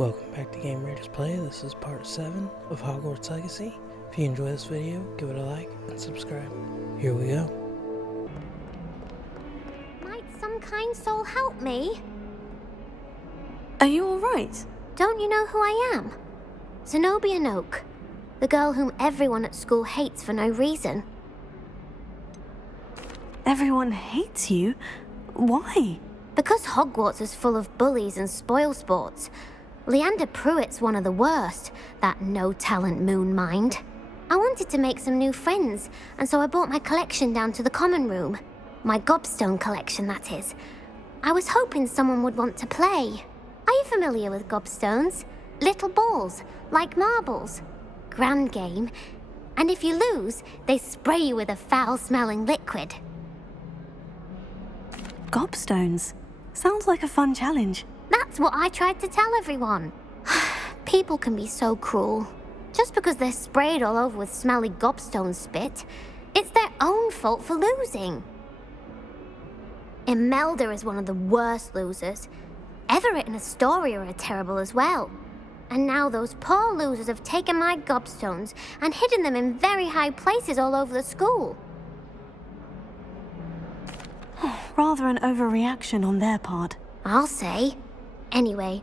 Welcome back to GameRaidersPlay. This is part 7 of Hogwarts Legacy. If you enjoy this video, give it a like and subscribe. Here we go. Might some kind soul help me? Are you alright? Don't you know who I am? Zenobia Noke, the girl whom everyone at school hates for no reason. Everyone hates you? Why? Because Hogwarts is full of bullies and spoilsports. Leander Pruitt's one of the worst, that no-talent moon mind. I wanted to make some new friends, and so I brought my collection down to the common room. My Gobstone collection, that is. I was hoping someone would want to play. Are you familiar with Gobstones? Little balls, like marbles. Grand game. And if you lose, they spray you with a foul-smelling liquid. Gobstones? Sounds like a fun challenge. That's what I tried to tell everyone. People can be so cruel. Just because they're sprayed all over with smelly gobstone spit, it's their own fault for losing. Imelda is one of the worst losers. Everett and Astoria are terrible as well. And now those poor losers have taken my gobstones and hidden them in very high places all over the school. Rather an overreaction on their part. I'll say. Anyway,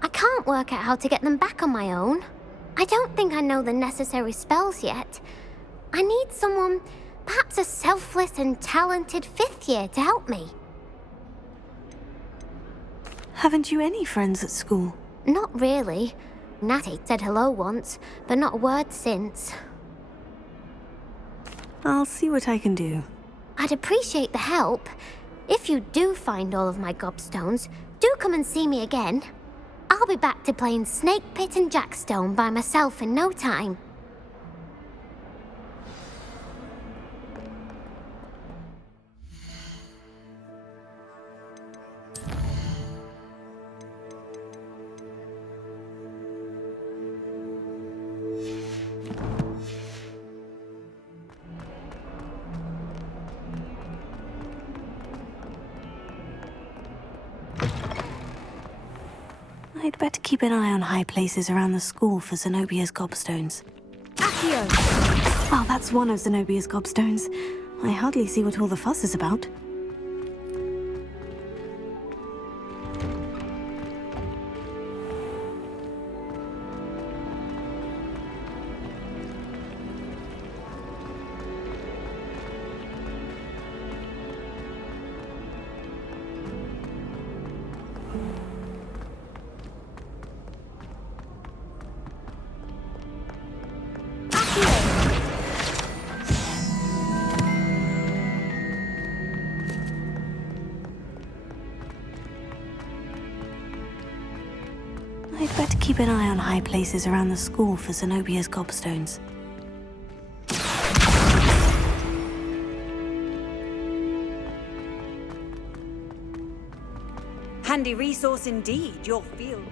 I can't work out how to get them back on my own. I don't think I know the necessary spells yet. I need someone, perhaps a selfless and talented 5th year to help me. Haven't you any friends at school? Not really. Natty said hello once, but not a word since. I'll see what I can do. I'd appreciate the help. If you do find all of my gobstones, do come and see me again. I'll be back to playing Snake Pit and Jackstone by myself in no time. I'd better keep an eye on high places around the school for Zenobia's gobstones. Accio! Oh, that's one of Zenobia's gobstones. I hardly see what all the fuss is about. I'd better keep an eye on high places around the school for Zenobia's gobstones. Handy resource indeed, your field.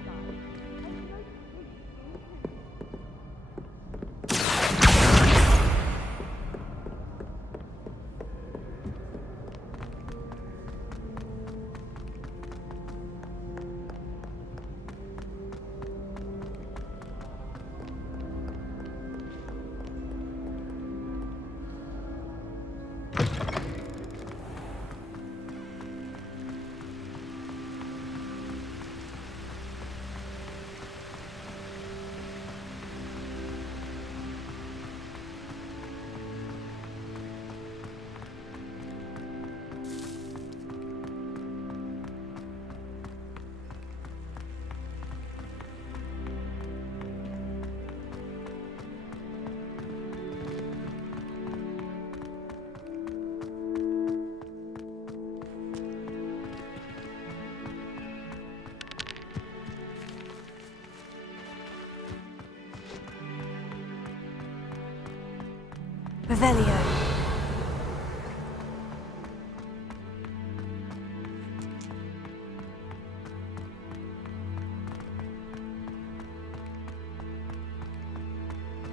Revelio.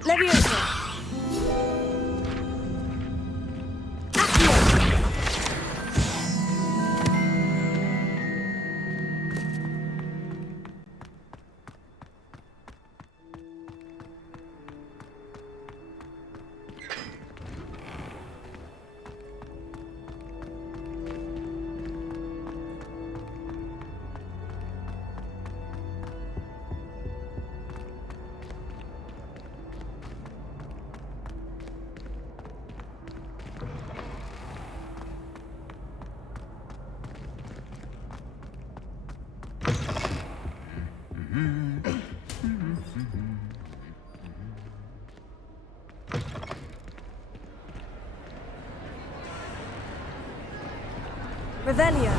Leviosa! Revelio.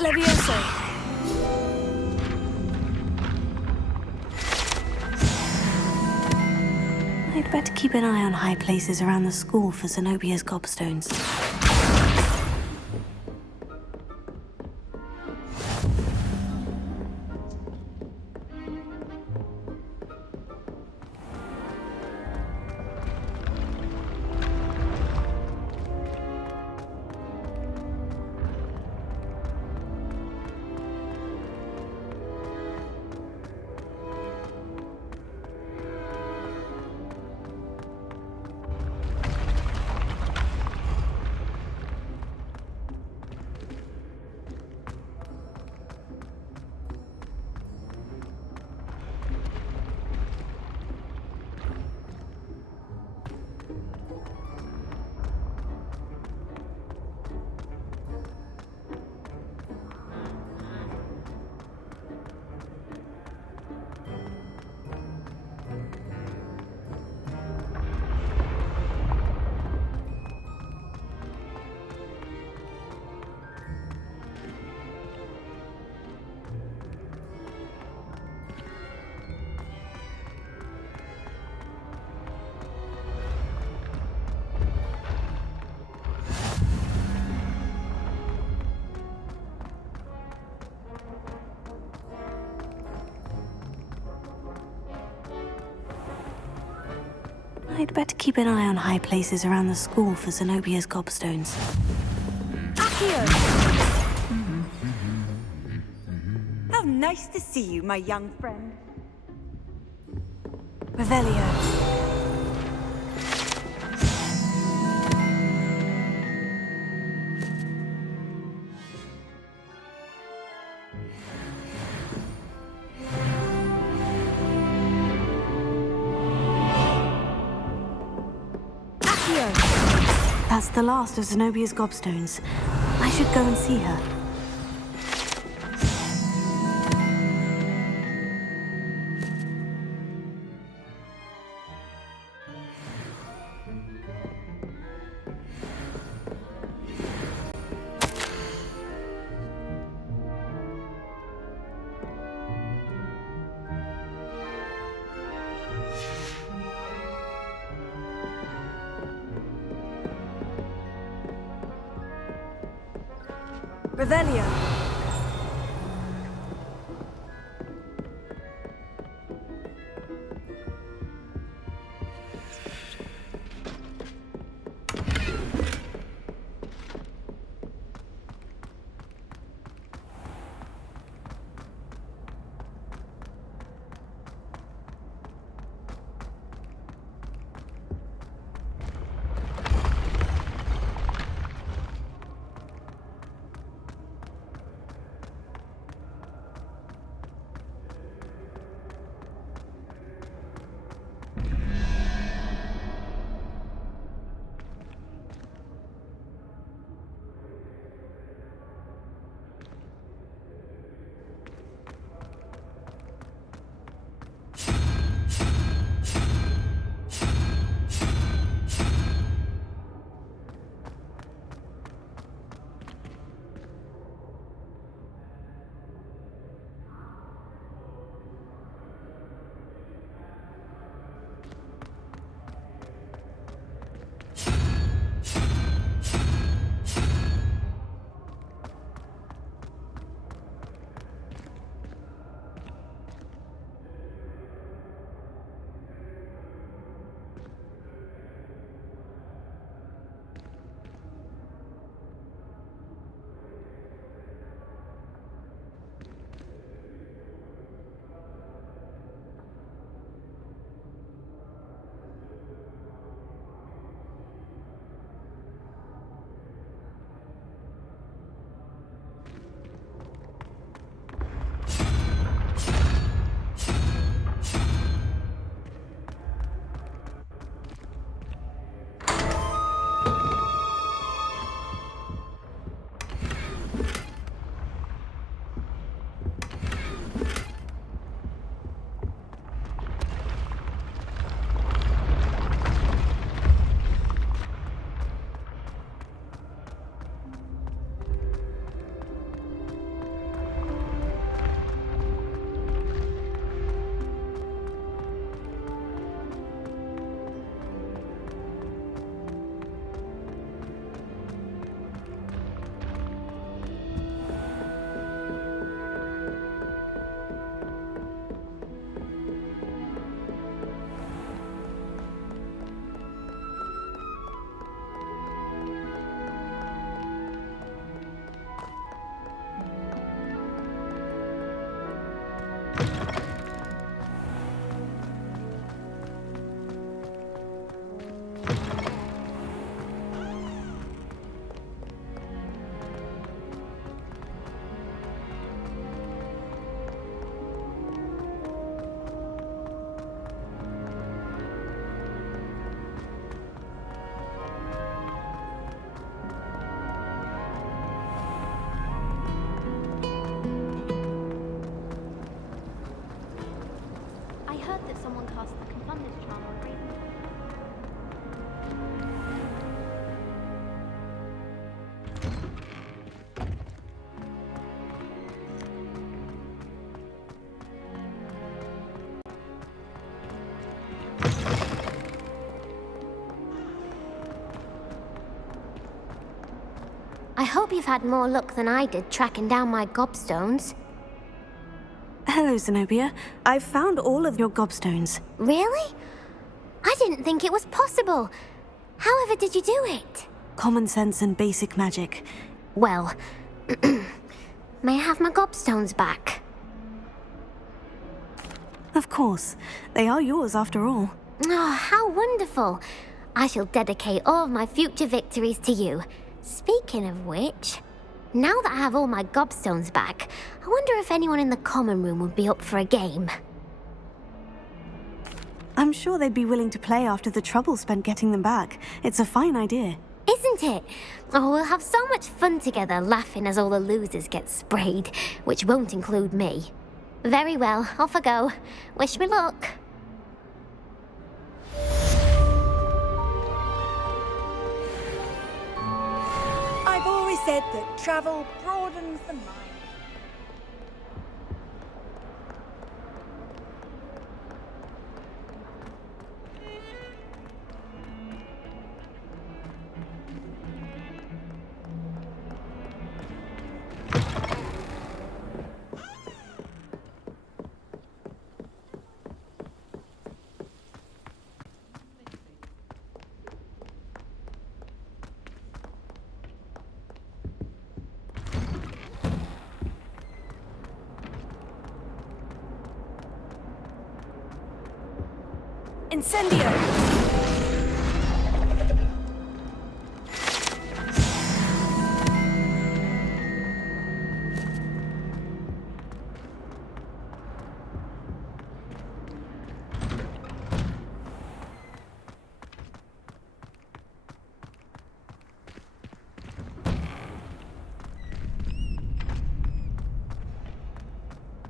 Levioso. I'd better keep an eye on high places around the school for Zenobia's gobstones. I'd better keep an eye on high places around the school for Zenobia's gobstones. Accio! How nice to see you, my young friend. Revelio. That's the last of Zenobia's gobstones. I should go and see her. Revelio. I hope you've had more luck than I did tracking down my gobstones. Hello, Zenobia. I've found all of your gobstones. Really? I didn't think it was possible. However did you do it? Common sense and basic magic. Well, may I have my gobstones back? Of course. They are yours after all. Oh, how wonderful. I shall dedicate all of my future victories to you. Speaking of which, now that I have all my gobstones back, I wonder if anyone in the common room would be up for a game. I'm sure they'd be willing to play after the trouble spent getting them back. It's a fine idea. Isn't it? Oh, we'll have so much fun together laughing as all the losers get sprayed, which won't include me. Very well, off I go. Wish me luck. I've always said that travel broadens the mind. Incendio!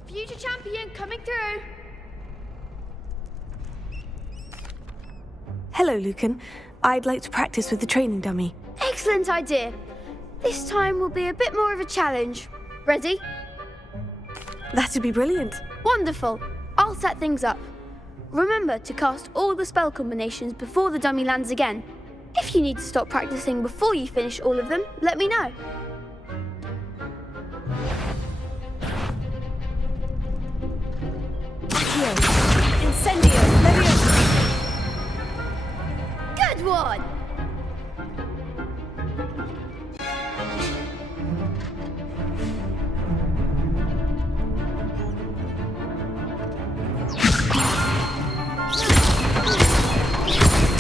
Future champion coming through. Hello, Lucan. I'd like to practice with the training dummy. Excellent idea. This time will be a bit more of a challenge. Ready? That'd be brilliant. Wonderful. I'll set things up. Remember to cast all the spell combinations before the dummy lands again. If you need to stop practicing before you finish all of them, let me know. Incendio! Leviosa! Good one!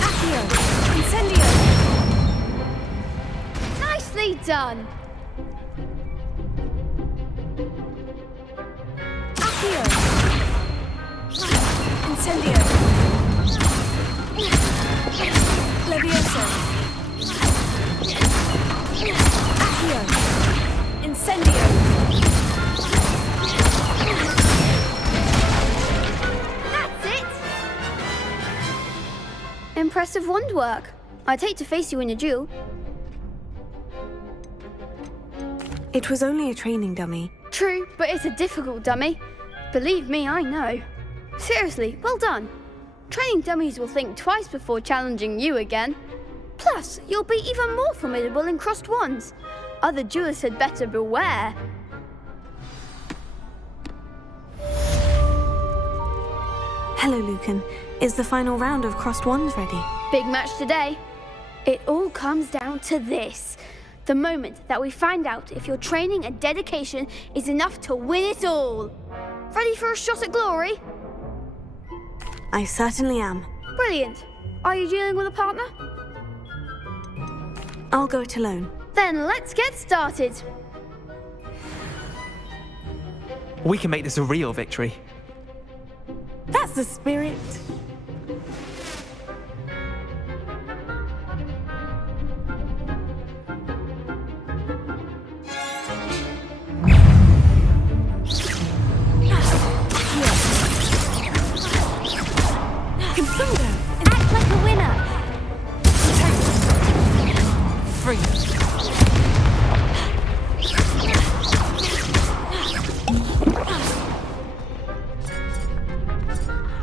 Accio! Incendio! Nicely done! Accio! Incendio! Leviosa! Accio! Incendio! That's it! Impressive wand work. I'd hate to face you in a duel. It was only a training dummy. True, but it's a difficult dummy. Believe me, I know. Seriously, well done. Training dummies will think twice before challenging you again. Plus, you'll be even more formidable in crossed wands. Other duelists had better beware. Hello, Lucan. Is the final round of crossed wands ready? Big match today. It all comes down to this. The moment that we find out if your training and dedication is enough to win it all. Ready for a shot at glory? I certainly am. Brilliant. Are you dealing with a partner? I'll go it alone. Then let's get started. We can make this a real victory. That's the spirit. Act like a winner.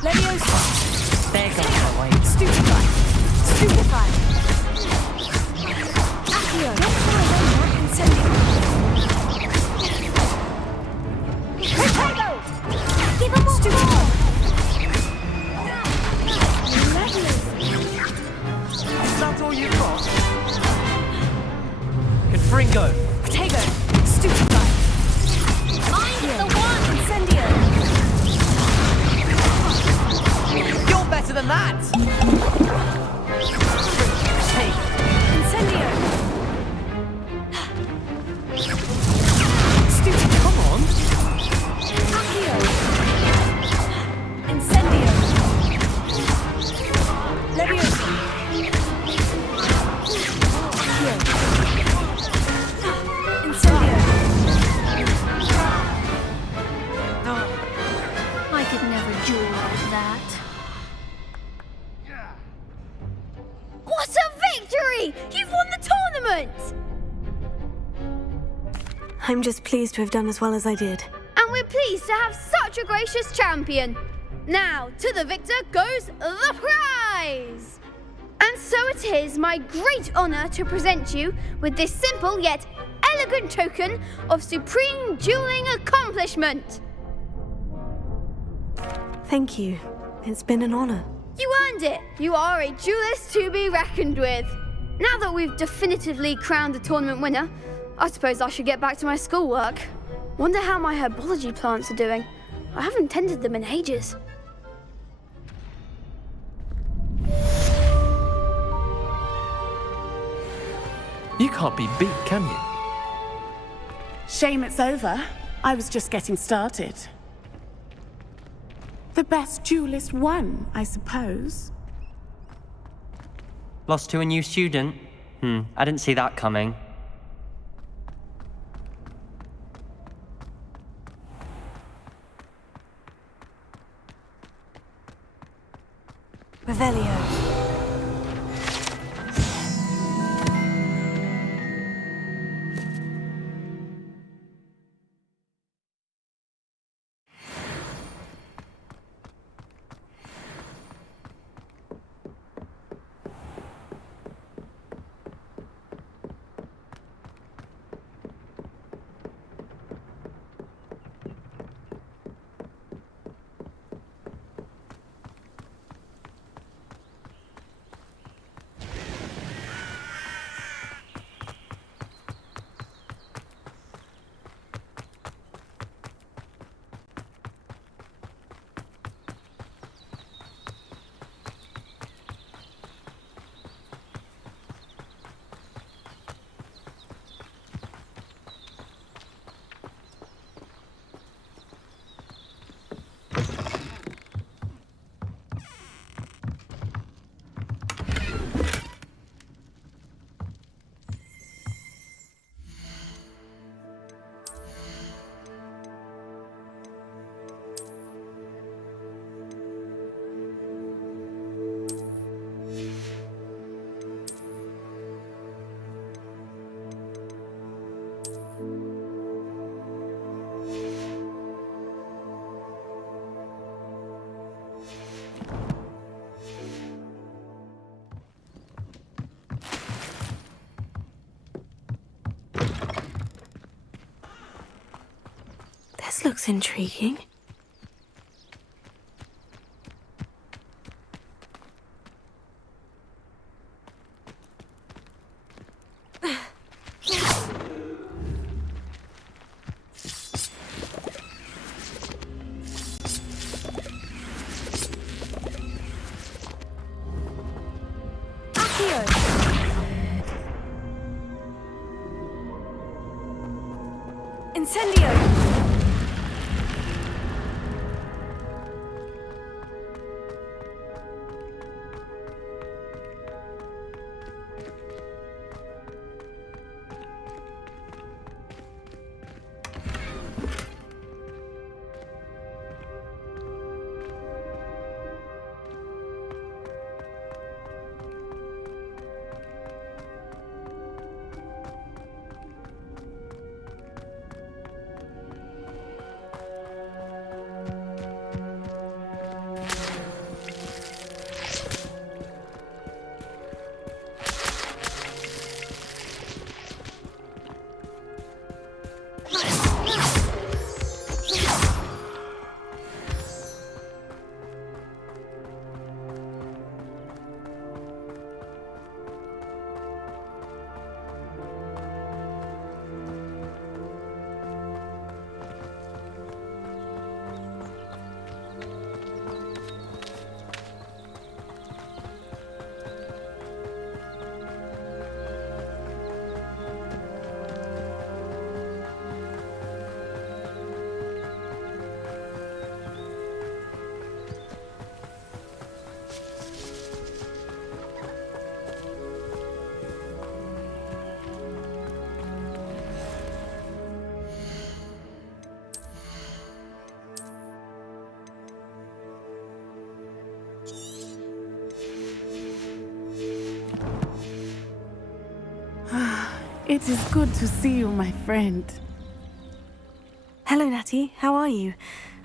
Leviosa! There goes my way. Stupefy! Stupefy! Accio! Incendio! you've got. Confringo. Protego! Stupefy! Mind the one! Incendio! You're better than that! Hey, Incendio! come on! Accio! Incendio! Leviosa! Accio! Incendio! I could never duel like that. What a victory! You've won the tournament! I'm just pleased to have done as well as I did. And we're pleased to have such a gracious champion. Now, to the victor goes the prize! And so it is my great honor to present you with this simple yet elegant token of supreme dueling accomplishment. Thank you. It's been an honor. You earned it. You are a duelist to be reckoned with. Now that we've definitively crowned the tournament winner, I suppose I should get back to my schoolwork. Wonder how my herbology plants are doing. I haven't tended them in ages. You can't be beat, can you? Shame it's over. I was just getting started. The best duelist won, I suppose. Lost to a new student? I didn't see that coming. Revelio. This looks intriguing. Incendio! It is good to see you, my friend. Hello, Natty. How are you?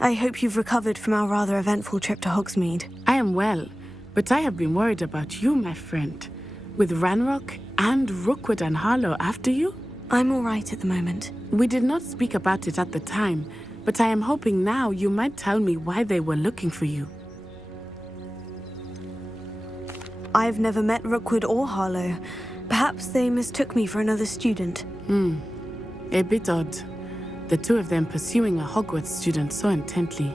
I hope you've recovered from our rather eventful trip to Hogsmeade. I am well, but I have been worried about you, my friend. With Ranrock and Rookwood and Harlow after you? I'm all right at the moment. We did not speak about it at the time, but I am hoping now you might tell me why they were looking for you. I've never met Rookwood or Harlow. Perhaps they mistook me for another student. A bit odd. The two of them pursuing a Hogwarts student so intently.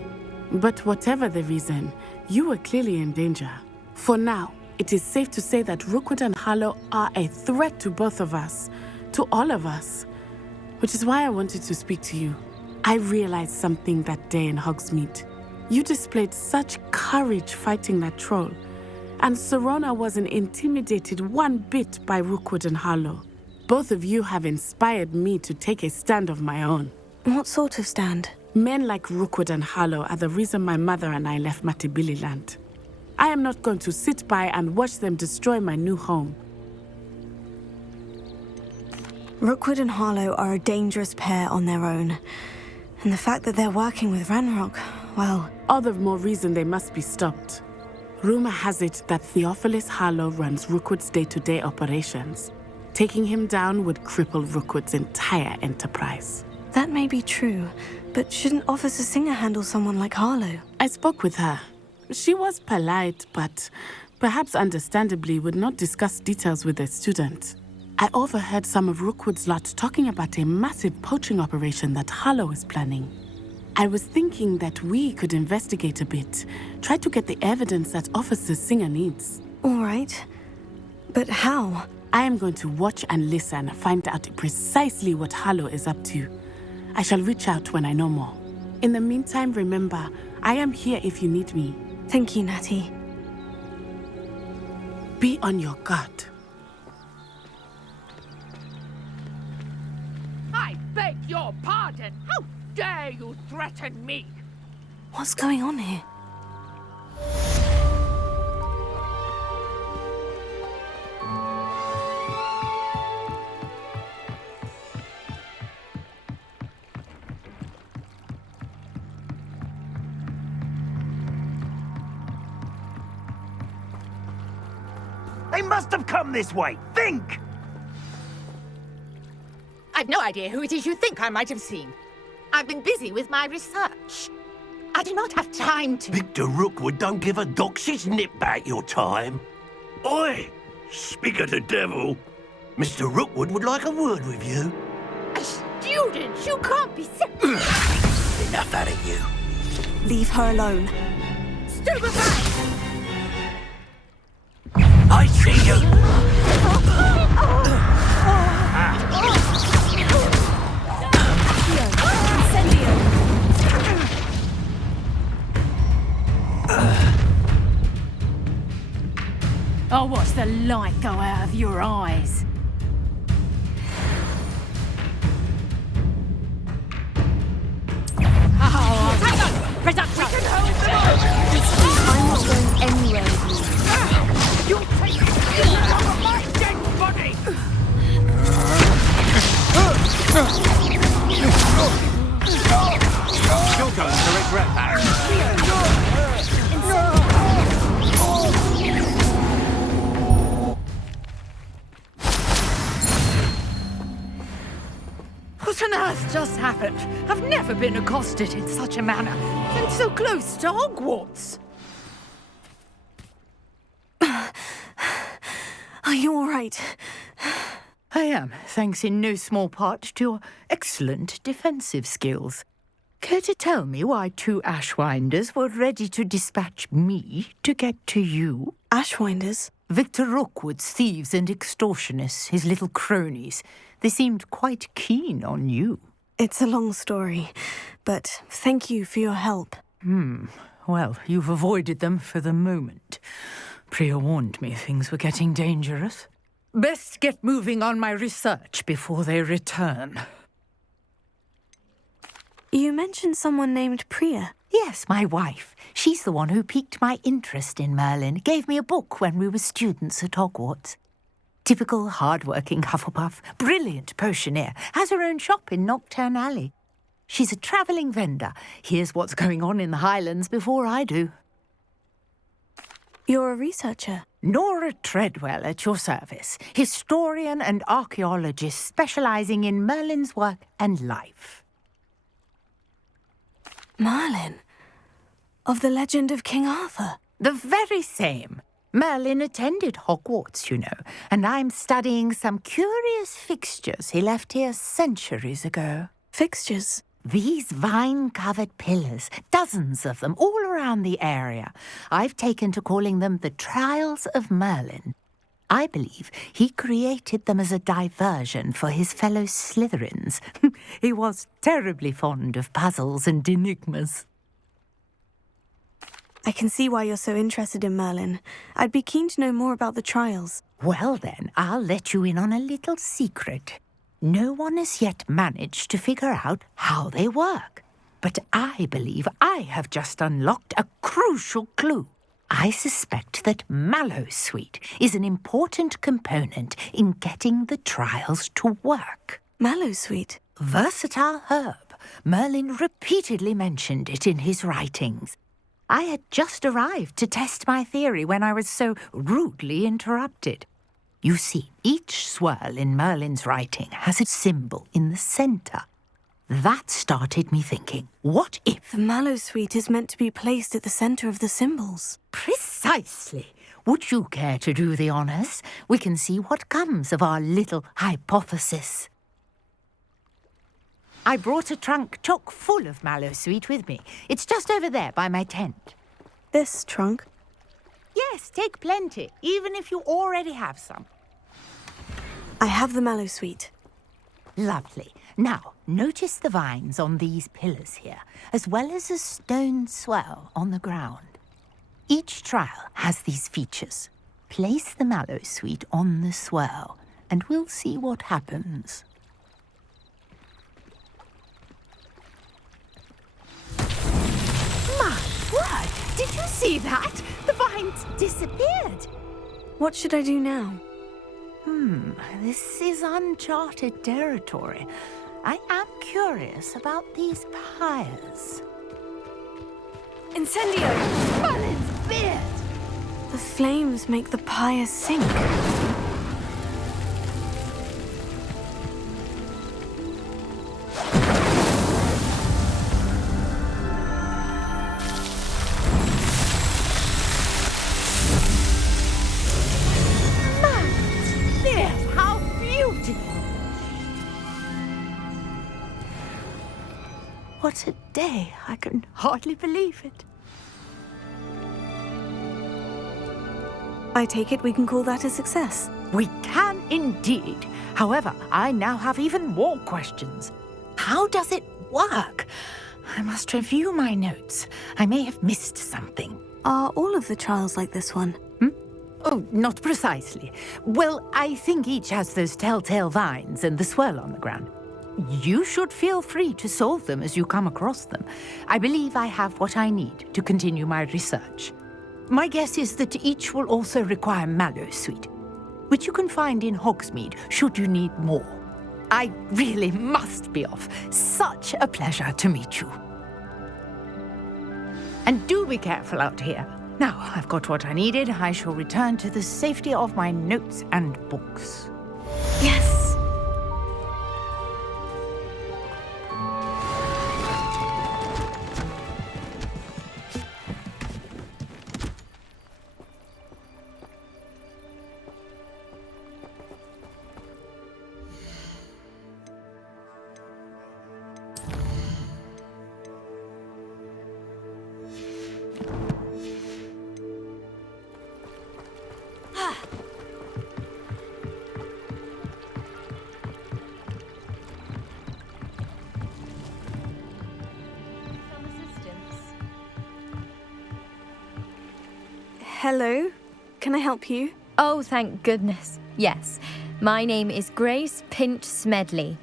But whatever the reason, you were clearly in danger. For now, it is safe to say that Rookwood and Harlow are a threat to both of us. To all of us. Which is why I wanted to speak to you. I realized something that day in Hogsmeade. You displayed such courage fighting that troll. And Serona wasn't intimidated one bit by Rookwood and Harlow. Both of you have inspired me to take a stand of my own. What sort of stand? Men like Rookwood and Harlow are the reason my mother and I left Matabeleland. I am not going to sit by and watch them destroy my new home. Rookwood and Harlow are a dangerous pair on their own. And the fact that they're working with Ranrock, well... All the more reason they must be stopped. Rumor has it that Theophilus Harlow runs Rookwood's day-to-day operations. Taking him down would cripple Rookwood's entire enterprise. That may be true, but shouldn't Officer Singer handle someone like Harlow? I spoke with her. She was polite, but perhaps understandably would not discuss details with a student. I overheard some of Rookwood's lot talking about a massive poaching operation that Harlow is planning. I was thinking that we could investigate a bit, try to get the evidence that Officer Singer needs. All right. But how? I am going to watch and listen, find out precisely what Harlow is up to. I shall reach out when I know more. In the meantime, remember, I am here if you need me. Thank you, Natty. Be on your guard. I beg your pardon. How dare you threaten me? What's going on here? They must have come this way. Think! I've no idea who it is you think I might have seen. I've been busy with my research. I do not have time to... Victor Rookwood don't give a doxy's nip back your time. Oi! Speak of the devil. Mr. Rookwood would like a word with you. A student? You can't be sick. Enough out of you. Leave her alone. Stupid man! I see you! I'll watch the light go out of your eyes. Oh, hang on! Reduction! We can hold them on! I'm not going anywhere with you. You'll take it over my dead body! You're going to regret that. What on earth just happened? I've never been accosted in such a manner, and so close to Hogwarts. Are you all right? I am, thanks in no small part to your excellent defensive skills. Care to tell me why two Ashwinders were ready to dispatch me to get to you? Ashwinders? Victor Rookwood's thieves and extortionists, his little cronies. They seemed quite keen on you. It's a long story, but thank you for your help. Well, you've avoided them for the moment. Priya warned me things were getting dangerous. Best get moving on my research before they return. You mentioned someone named Priya. Yes, my wife. She's the one who piqued my interest in Merlin. Gave me a book when we were students at Hogwarts. Typical hard-working Hufflepuff, brilliant potioneer, has her own shop in Nocturne Alley. She's a travelling vendor. Here's what's going on in the Highlands before I do. You're a researcher? Nora Treadwell at your service, historian and archaeologist specialising in Merlin's work and life. Merlin? Of the legend of King Arthur? The very same. Merlin attended Hogwarts, you know, and I'm studying some curious fixtures he left here centuries ago. Fixtures? These vine-covered pillars, dozens of them, all around the area. I've taken to calling them the Trials of Merlin. I believe he created them as a diversion for his fellow Slytherins. He was terribly fond of puzzles and enigmas. I can see why you're so interested in Merlin. I'd be keen to know more about the trials. Well then, I'll let you in on a little secret. No one has yet managed to figure out how they work. But I believe I have just unlocked a crucial clue. I suspect that Mallowsweet is an important component in getting the trials to work. Mallowsweet? Versatile herb. Merlin repeatedly mentioned it in his writings. I had just arrived to test my theory when I was so rudely interrupted. You see, each swirl in Merlin's writing has a symbol in the centre. That started me thinking, what if... The Mallowsweet is meant to be placed at the centre of the symbols. Precisely. Would you care to do the honours? We can see what comes of our little hypothesis. I brought a trunk chock full of Mallowsweet with me. It's just over there by my tent. This trunk? Yes, take plenty, even if you already have some. I have the Mallowsweet. Lovely. Now, notice the vines on these pillars here, as well as a stone swell on the ground. Each trial has these features. Place the Mallowsweet on the swell, and we'll see what happens. My word! Did you see that? The vines disappeared. What should I do now? This is uncharted territory. I am curious about these pyres. Incendio! Merlin's beard! The flames make the pyres sink. What a day! I can hardly believe it. I take it we can call that a success. We can indeed. However, I now have even more questions. How does it work? I must review my notes. I may have missed something. Are all of the trials like this one? Oh, not precisely. Well, I think each has those telltale vines and the swirl on the ground. You should feel free to solve them as you come across them. I believe I have what I need to continue my research. My guess is that each will also require Mallowsweet, which you can find in Hogsmeade should you need more. I really must be off. Such a pleasure to meet you. And do be careful out here. Now I've got what I needed, I shall return to the safety of my notes and books. Yes! Hello, can I help you? Oh, thank goodness. Yes, my name is Grace Pinch-Smedley,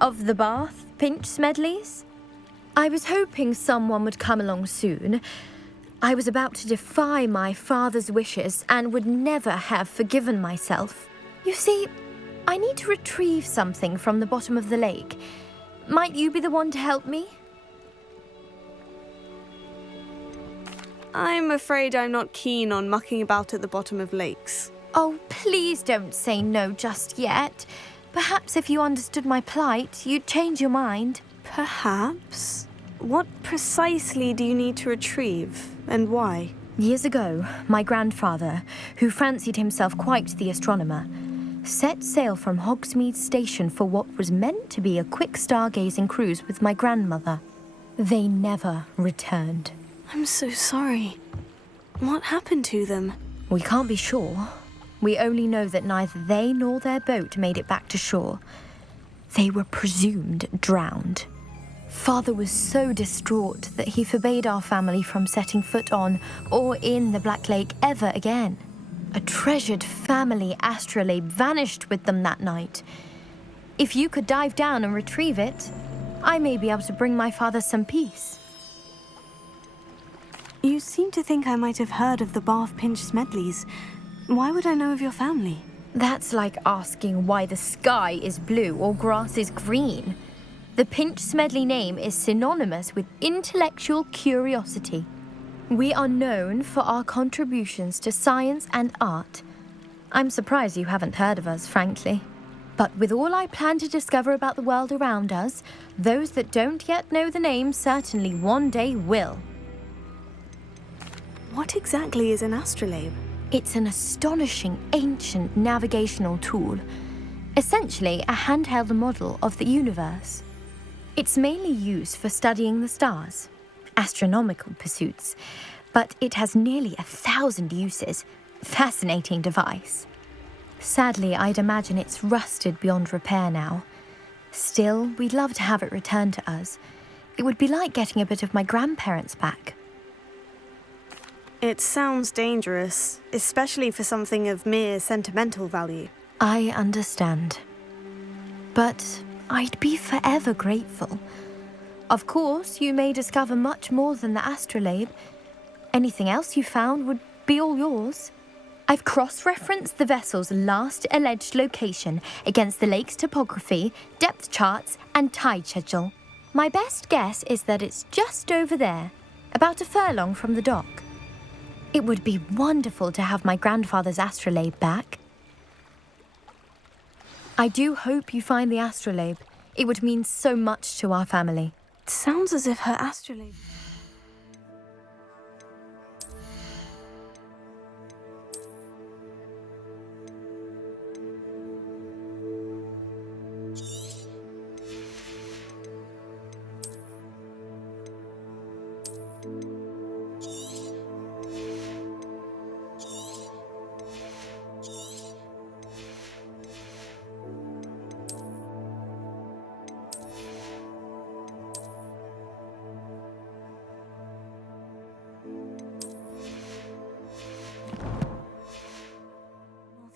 of the Bath Pinch-Smedleys. I was hoping someone would come along soon. I was about to defy my father's wishes and would never have forgiven myself. You see, I need to retrieve something from the bottom of the lake. Might you be the one to help me? I'm afraid I'm not keen on mucking about at the bottom of lakes. Oh, please don't say no just yet. Perhaps if you understood my plight, you'd change your mind. Perhaps? What precisely do you need to retrieve, and why? Years ago, my grandfather, who fancied himself quite the astronomer, set sail from Hogsmeade Station for what was meant to be a quick stargazing cruise with my grandmother. They never returned. I'm so sorry. What happened to them? We can't be sure. We only know that neither they nor their boat made it back to shore. They were presumed drowned. Father was so distraught that he forbade our family from setting foot on or in the Black Lake ever again. A treasured family astrolabe vanished with them that night. If you could dive down and retrieve it, I may be able to bring my father some peace. You seem to think I might have heard of the Bath Pinch-Smedleys. Why would I know of your family? That's like asking why the sky is blue or grass is green. The Pinch-Smedley name is synonymous with intellectual curiosity. We are known for our contributions to science and art. I'm surprised you haven't heard of us, frankly. But with all I plan to discover about the world around us, those that don't yet know the name certainly one day will. What exactly is an astrolabe? It's an astonishing ancient navigational tool, essentially a handheld model of the universe. It's mainly used for studying the stars, astronomical pursuits, but it has nearly 1,000 uses. Fascinating device. Sadly, I'd imagine it's rusted beyond repair now. Still, we'd love to have it returned to us. It would be like getting a bit of my grandparents back. It sounds dangerous, especially for something of mere sentimental value. I understand. But I'd be forever grateful. Of course, you may discover much more than the astrolabe. Anything else you found would be all yours. I've cross-referenced the vessel's last alleged location against the lake's topography, depth charts, and tide schedule. My best guess is that it's just over there, about a furlong from the dock. It would be wonderful to have my grandfather's astrolabe back. I do hope you find the astrolabe. It would mean so much to our family. It sounds as if her astrolabe...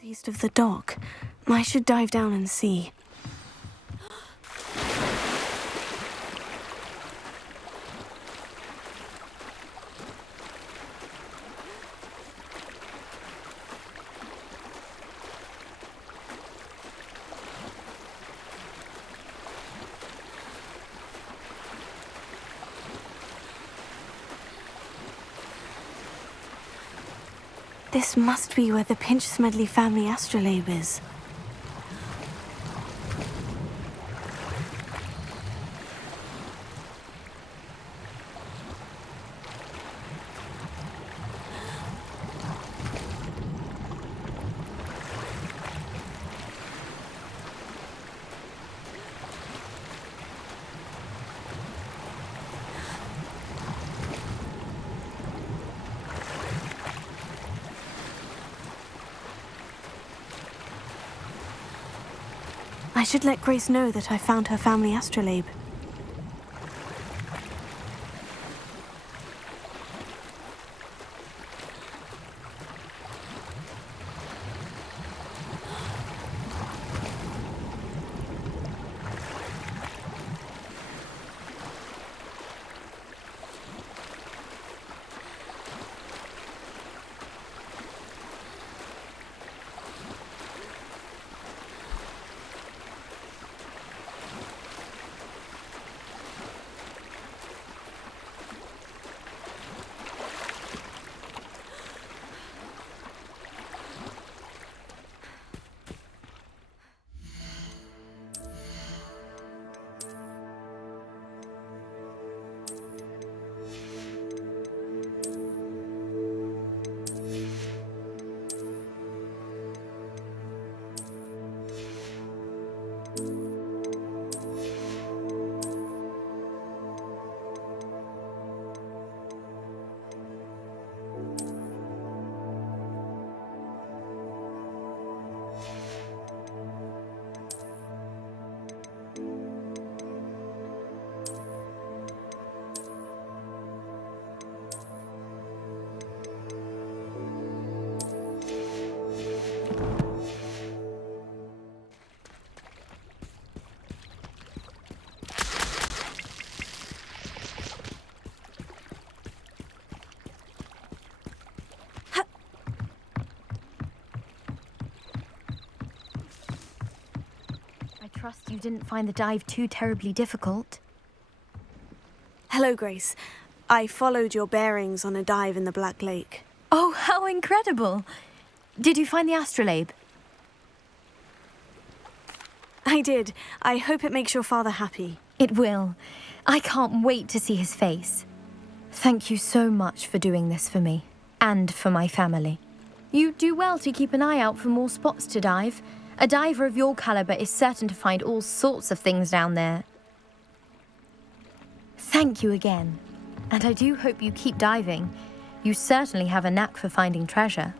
Northeast of the dock. I should dive down and see. This must be where the Pinch-Smedley family astrolabe is. I should let Grace know that I found her family astrolabe. trust you didn't find the dive too terribly difficult. Hello, Grace. I followed your bearings on a dive in the Black Lake. Oh, how incredible! Did you find the astrolabe? I did. I hope it makes your father happy. It will. I can't wait to see his face. Thank you so much for doing this for me, and for my family. You do well to keep an eye out for more spots to dive. A diver of your caliber is certain to find all sorts of things down there. Thank you again. And I do hope you keep diving. You certainly have a knack for finding treasure.